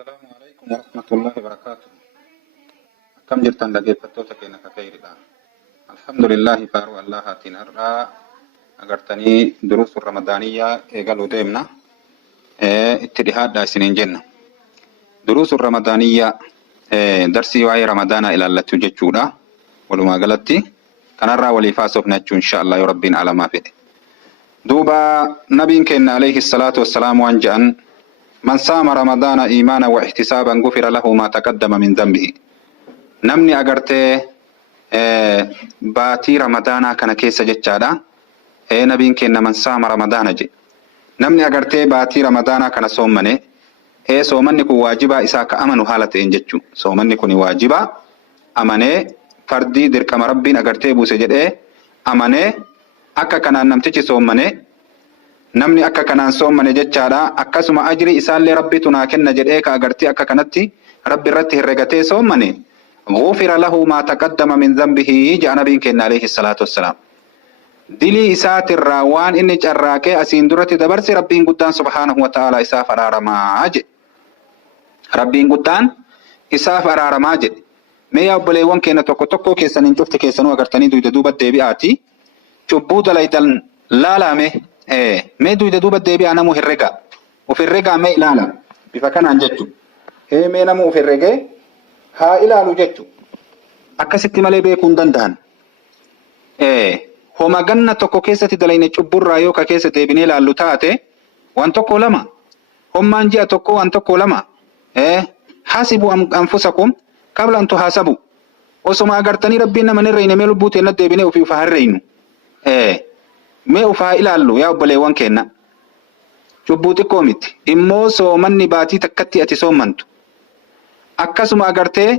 السلام عليكم ورحمة الله وبركاته. كم جرتن لقيت فتوتك إنك خير الآن. الحمد لله فارو الله تنرى أجرتني دروس الرمضانية قالوا ديمنا اتجاهات سنين جنة دروس الرمضانية درسي وعي رمضان إلى الله تجتشونا ولما قالتي كان الرا ولي فاسف نتشو إن شاء الله يربين على ما فيه دوبا نبي كنا عليه الصلاة والسلام وانجأن من صام رمضان إيمانا واحتسابا غفر له ما تقدم من ذنبه. نمني أغرتي باتي رمضان كان كيس جتشادا نبي كنا من صام رمضان جي نمني أغرتي باتي رمضان كان صومني صومني كو واجبا إساك أمنو حالة إنجتشو صومني كوني واجبا أمني فردي دركم ربين أغرتي بوسجد أمني أكا كان نمتشي صومني namni akka kanaan soomane jechaadha. Akkasuma ajri isaallee rabbitu naa kenna jedhee ka agartee akka kanatti rabbi irratti herregatee soomane ghufira lahu ma taqaddama min dhanbihi ja'a nabiin kenna alayhi salatu wassalam. Dilii isaatirraa waan inni carraaqee asiin duratti dabarse rabbiin guddaan subhaanahu wa ta'ala isaaf araaramaa jedhe. Rabbiin guddaan isaaf araaramaa jedhe. Mee yaa obboleewwan keenya tokko tokko keessaniin cufti keessanuu agartanii duyda duuba deebi'aati cubbuu dalaydan laalame mee duyda duuba deebi'a namu herrega of herrega mee ilaala bifa kanaan jechu mee namu of herrege haa ilaalu jechu akkasitti malee beekuun danda'an homa ganna tokko keessatti dalayne cubburraa yoo ka keessa deebinee ilaallu taate waan tokko lama hommaan ji'a tokko waan tokko lama hasibu anfusakum qabla an tuhasabu osoma agartanii rabbiin nama nirreeyne mee lubbuu teennat deebinee ofii ufaa herreeynu mee ufaa ilaallu yaa obboleewwan keenya cubbuu xiqqoo miti immoo soomanni baatii takkatti ati soomantu akkasuma agartee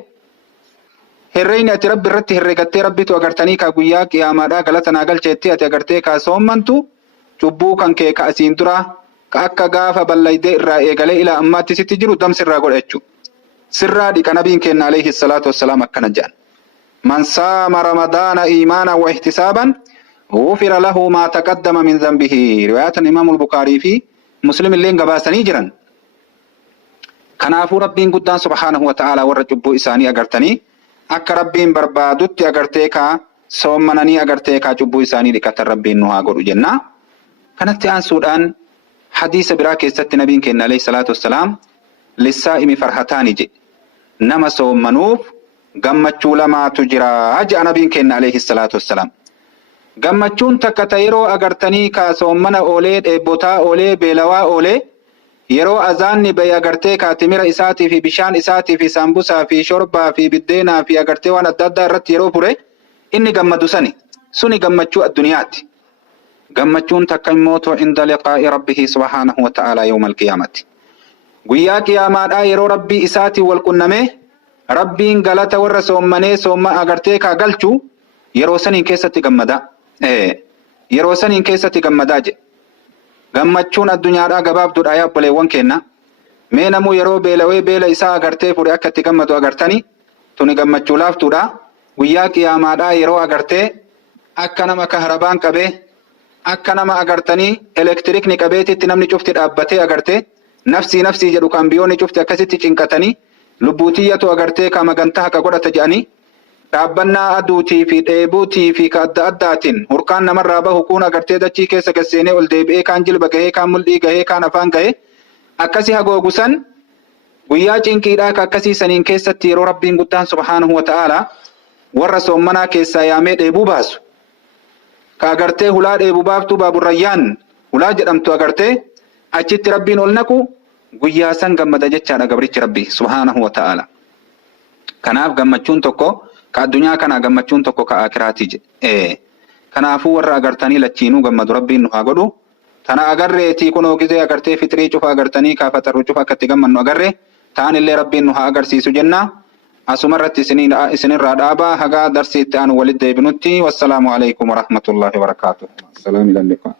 herreeyni ati rabbi irratti herregattee rabbitu agartanii ka guyyaa qiyaamaadhaa galata naa galcheetti ati agartee ka soomantu cubbuu kan kee ka asiin dura ka akka gaafa ballaydee irraa eegalee ilaa ammaatti sitti jiru damsirraa godha jechuudha. Sirraa dhiqa nabiin kenna alayhi salaatu wassalaam akkana jedhan man saama ramadaana iimaana wa ihtisaaban غفر له ما تقدم من ذنبه. رواية الإمام البخاري في مسلم اللين قباسني جرا كنافو ربين قدان سبحانه وتعالى ورجبو إساني أغرتني أك ربين بربادوت أغرتيكا صومناني أغرتيكا جبو إساني لكتر ربين نها قرؤ جنة كانت آن سودان حديث براك يستت نبين كنا عليه الصلاة والسلام للسائم فرحتان جي نما صومنوف قمتشو لما تجرى أجأ نبين كنا عليه الصلاة والسلام gammachuun takka ta yeroo agartanii ka soommana oolee dheebotaa oolee beelawaa oolee yeroo azaanni baye agartee ka timira isaatii fi bishaan isaatii fi sambusaa fi shorbaa fi biddeenaa fi agartee waan adda addaa irratti yeroo fure inni gammadu suni gammachuu addunyaati. Gammachuun takka immoo inda liqaa'i rabbihi subhaanahu wa ta'ala yawma alqiyaamati guyyaa qiyaamaadhaa yeroo rabbii isaatii wal qunnamee rabbiin galata warra soommanee soomma agartee ka galchu yeroo saniin keessatti gammada. Yeroo saniin keessatti gammadaa jedhe gammachuun addunyaadhaa gabaabduudha yaa obboleewwan keenya mee namuu yeroo beelawee beela isaa agartee fure akka itti gammadu agartanii tuni gammachuu laaftuudha. Guyyaa qiyaamaadhaa yeroo agartee akka nama kahrabaan qabee akka nama agartanii elektirikni qabeetitti namni cufti dhaabbatee agartee nafsii jedhu kan biyyoonni cufti akkasitti cinqatanii lubbuutiyyatu agartee ka magantaa haqa godhata jedhanii dhaabbannaa aduutii fi dheebuutii fi ka adda addaatiin hurkaan namarraa bahu kun agartee dachii keessa gasseenee ol deebi'ee kaan jilba gahee kaan mul'ii gahee kaan afaan gahee akkasii hagoogusan guyyaa cinqiidhaa ka akkasii saniin keessatti yeroo rabbiin guddaan subhaanahu wa ta'ala warra soommanaa keessaa yaamee dheebuu baasu ka agartee hulaa dheebuu baaftuu baaburrayyaan hulaa jedhamtu agartee achitti rabbiin ol naqu guyyaa san gammada jechaadha gabrichi rabbii subhaanahu wa ta'ala. Kanaaf gammachuun tokko ka addunyaa kana gammachuun tokko ka akiraati jedhe kanaafuu warra agartanii lachiinuu gammadu rabbiin nu haa godhu. Tana agarreetii kunoo gizee agartee fixrii cufa agartanii kaafatarru cufa akkatti gammannu agarre ta'an illee rabbiin nu haa agarsiisu jenna. Asumarratti isinirraa dhaabaa hagaa darsiitti aanu walitti deebinutti. Wassalaamu alaikum warahmatullahi wabarakatuh. Salaam ilalliqa.